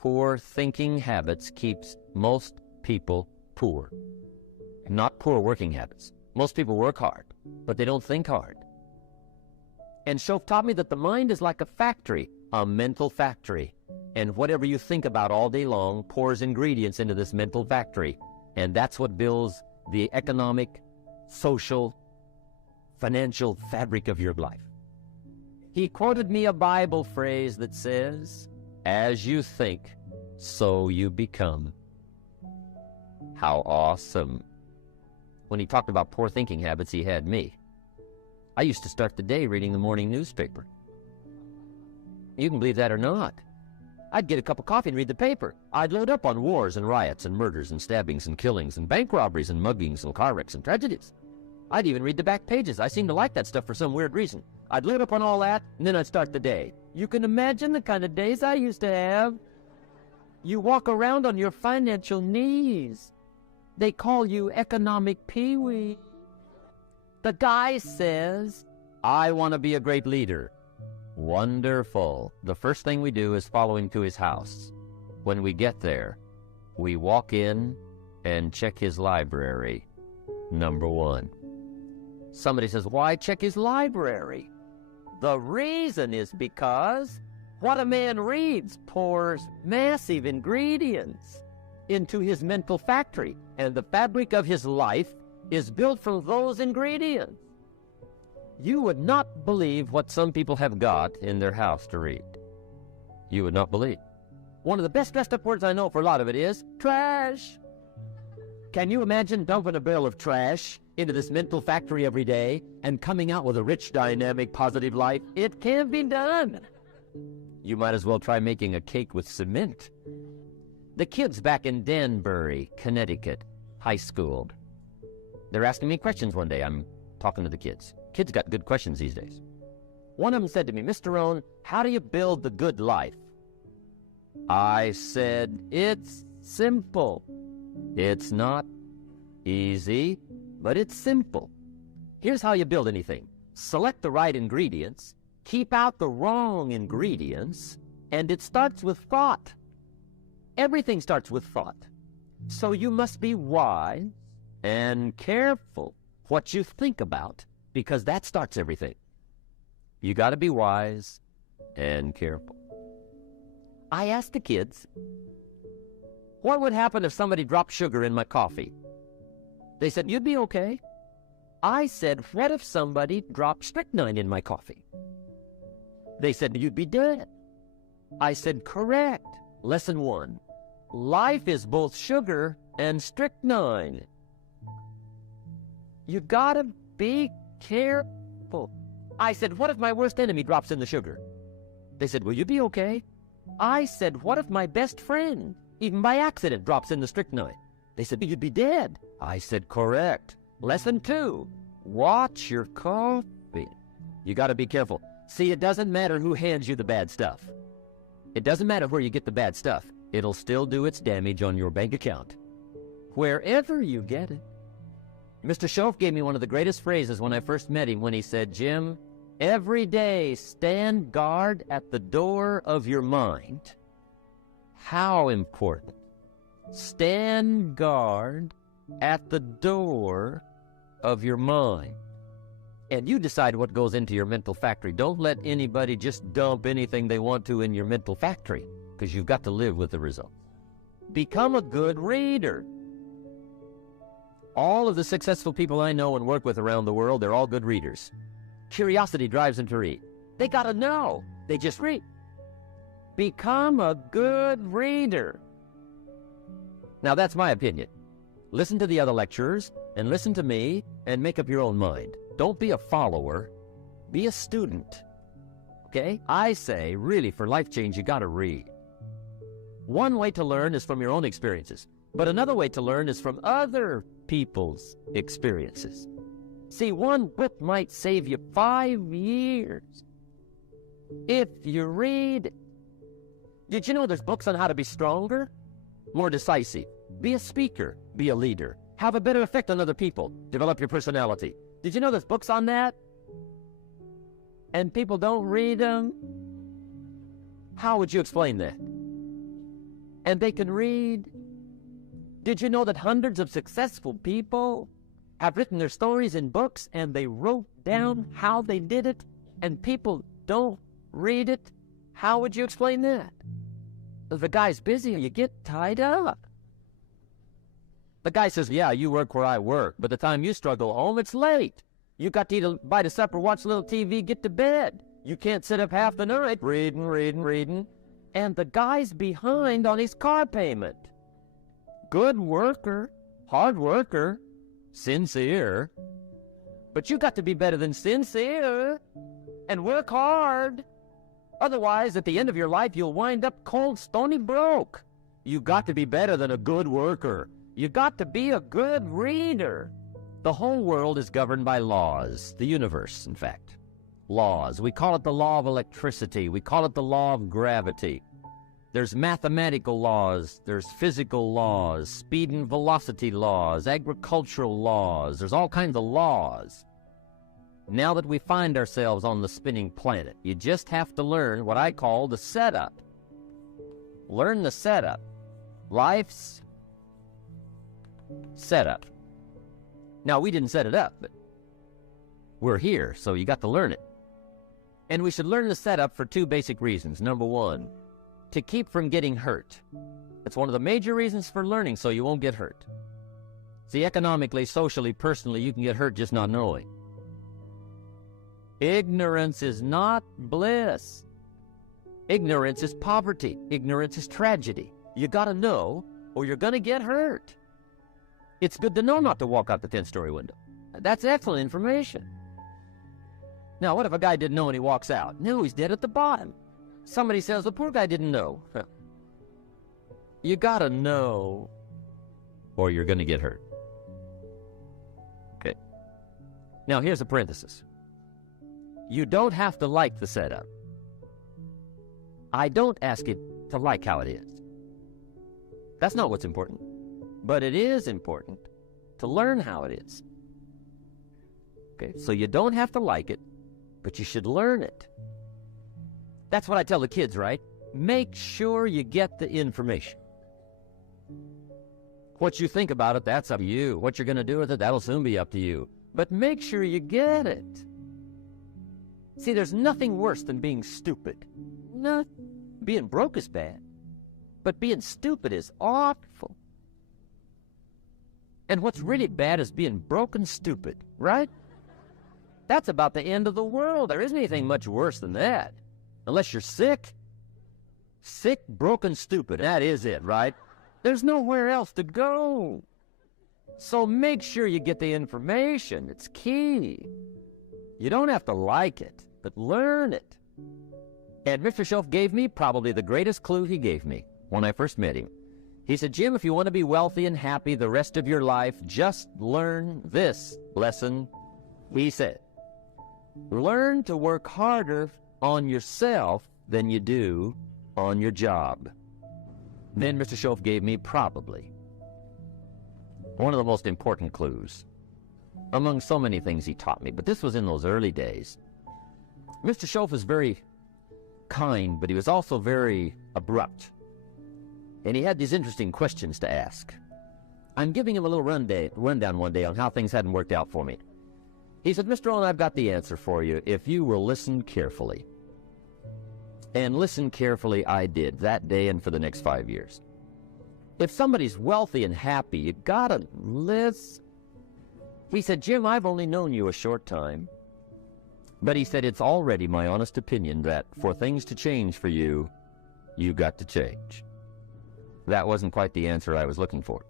Poor thinking habits keeps most people poor. Not poor working habits. Most people work hard, but they don't think hard. And Shoaff taught me that the mind is like a factory, a mental factory. And whatever you think about all day long pours ingredients into this mental factory. And that's what builds the economic, social, financial fabric of your life. He quoted me a Bible phrase that says, "As you think, so you become." How awesome. When he talked about poor thinking habits, he had me. I used to start the day reading the morning newspaper. You can believe that or not. I'd get a cup of coffee and read the paper. I'd load up on wars and riots and murders and stabbings and killings and bank robberies and muggings and car wrecks and tragedies. I'd even read the back pages. I seem to like that stuff for some weird reason. I'd load up on all that, and then I'd start the day. You can imagine the kind of days I used to have. You walk around on your financial knees. They call you economic peewee. The guy says, "I want to be a great leader." Wonderful. The first thing we do is follow him to his house. When we get there, we walk in and check his library. Number one. Somebody says, "Why check his library?" The reason is because what a man reads pours massive ingredients into his mental factory, and the fabric of his life is built from those ingredients. You would not believe what some people have got in their house to read. You would not believe. One of the best dressed up words I know for a lot of it is trash. Can you imagine dumping a barrel of trash into this mental factory every day and coming out with a rich, dynamic, positive life? It can be done. You might as well try making a cake with cement. The kids back in Danbury, Connecticut, high school, they're asking me questions one day. I'm talking to the kids. Kids got good questions these days. One of them said to me, "Mr. Rohn, how do you build the good life?" I said, "It's simple. It's not easy, but it's simple. Here's how you build anything. Select the right ingredients, keep out the wrong ingredients, and it starts with thought. Everything starts with thought. So you must be wise and careful what you think about, because that starts everything. You got to be wise and careful." I asked the kids, what would happen if somebody dropped sugar in my coffee? They said, "You'd be okay." I said, "What if somebody dropped strychnine in my coffee?" They said, "You'd be dead." I said, "Correct. Lesson one. Life is both sugar and strychnine. You gotta be careful." I said, "What if my worst enemy drops in the sugar?" They said, "Will you be okay?" I said, "What if my best friend, even by accident, drops in the strychnine?" They said, "You'd be dead." I said, "Correct. Lesson two, watch your coffee. You gotta be careful. See, it doesn't matter who hands you the bad stuff. It doesn't matter where you get the bad stuff. It'll still do its damage on your bank account, wherever you get it." Mr. Shoaff gave me one of the greatest phrases when I first met him when he said, "Jim, every day stand guard at the door of your mind." How important. Stand guard at the door of your mind. And you decide what goes into your mental factory. Don't let anybody just dump anything they want to in your mental factory, because you've got to live with the results. Become a good reader. All of the successful people I know and work with around the world, they're all good readers. Curiosity drives them to read. They got to know. They just read. Become a good reader. Now, that's my opinion. Listen to the other lecturers and listen to me and make up your own mind. Don't be a follower. Be a student. Okay? I say, really, for life change, you got to read. One way to learn is from your own experiences, but another way to learn is from other people's experiences. See, one book might save you 5 years if you read it. Did you know there's books on how to be stronger, more decisive, be a speaker, be a leader, have a better effect on other people, develop your personality? Did you know there's books on that? And people don't read them? How would you explain that? and they can read. Did you know that hundreds of successful people have written their stories in books and they wrote down how they did it, and people don't read it? How would you explain that? If the guy's busy, you get tied up. The guy says, yeah, you work where I work, but the time you struggle home, it's late. You got to eat a bite of supper, watch a little TV, get to bed. You can't sit up half the night reading. And the guy's behind on his car payment. Good worker, hard worker, sincere. But you got to be better than sincere and work hard. Otherwise, at the end of your life, you'll wind up cold, stony broke. You got to be better than a good worker. You got to be a good reader. The whole world is governed by laws. The universe, in fact. Laws. We call it the law of electricity. We call it the law of gravity. There's mathematical laws. There's physical laws, speed and velocity laws, agricultural laws. There's all kinds of laws. Now that we find ourselves on the spinning planet, you just have to learn what I call the setup. Learn the setup. Life's setup. Now, we didn't set it up, but we're here, so you got to learn it. And we should learn the setup for two basic reasons. Number one, to keep from getting hurt. It's one of the major reasons for learning, so you won't get hurt. See, economically, socially, personally, you can get hurt just not knowing. Ignorance is not bliss. Ignorance is poverty. Ignorance is tragedy. You got to know, or you're going to get hurt. It's good to know not to walk out the 10-story window. That's excellent information. Now, what if a guy didn't know and he walks out? No, he's dead at the bottom. Somebody says, the poor guy didn't know. You got to know, or you're going to get hurt. Okay. Now, here's a parenthesis. You don't have to like the setup. I don't ask you to like how it is. That's not what's important. But it is important to learn how it is. Okay, so you don't have to like it, but you should learn it. That's what I tell the kids, right? Make sure you get the information. What you think about it, that's up to you. What you're going to do with it, that'll soon be up to you. But make sure you get it. See, there's nothing worse than being stupid. No, being broke is bad, but being stupid is awful. And what's really bad is being broke and stupid, right? That's about the end of the world. There isn't anything much worse than that. Unless you're sick. Sick, broken, stupid. That is it, right? There's nowhere else to go. So make sure you get the information. It's key. You don't have to like it, but learn it. And Mr. Shoaff gave me probably the greatest clue he gave me when I first met him. He said, Jim, if you want to be wealthy and happy the rest of your life, just learn this lesson. He said, learn to work harder on yourself than you do on your job. Then Mr. Shoaff gave me probably one of the most important clues among so many things he taught me, but this was in those early days. Mr. Shoaff was very kind, but he was also very abrupt. And he had these interesting questions to ask. I'm giving him a little rundown one day on how things hadn't worked out for me. He said, Mr. Rohn, I've got the answer for you if you will listen carefully. And listen carefully I did that day and for the next 5 years. If somebody's wealthy and happy, you gotta listen. He said, Jim, I've only known you a short time. But he said, it's already my honest opinion that for things to change for you, you got to change. That wasn't quite the answer I was looking for.